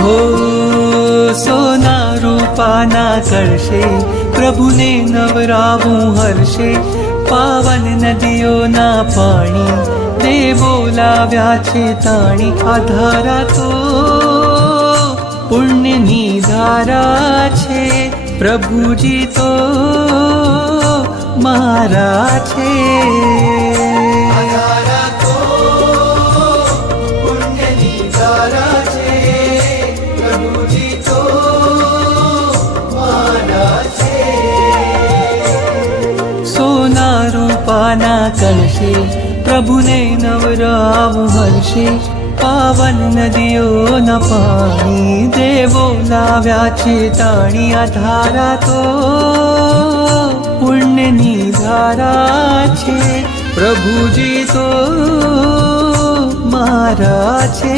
હો સોના રૂપાના કરશે પ્રભુને નવરાવું હર્ષે, પાવન નદીઓના પાણી દેવો લાવ્યા છે તાણી. આ ધારા તો પુણ્યની ધારા છે, પ્રભુજી તો મારા છે. સોના રૂપાના કળશે પ્રભુને નવરાવું હર્ષે, પાવન નદીઓના પાણી દેવો લાવ્યા છે તાણી. આ ધારા તો પુણ્યની ધારા છે, પ્રભુજી તો મારા છે.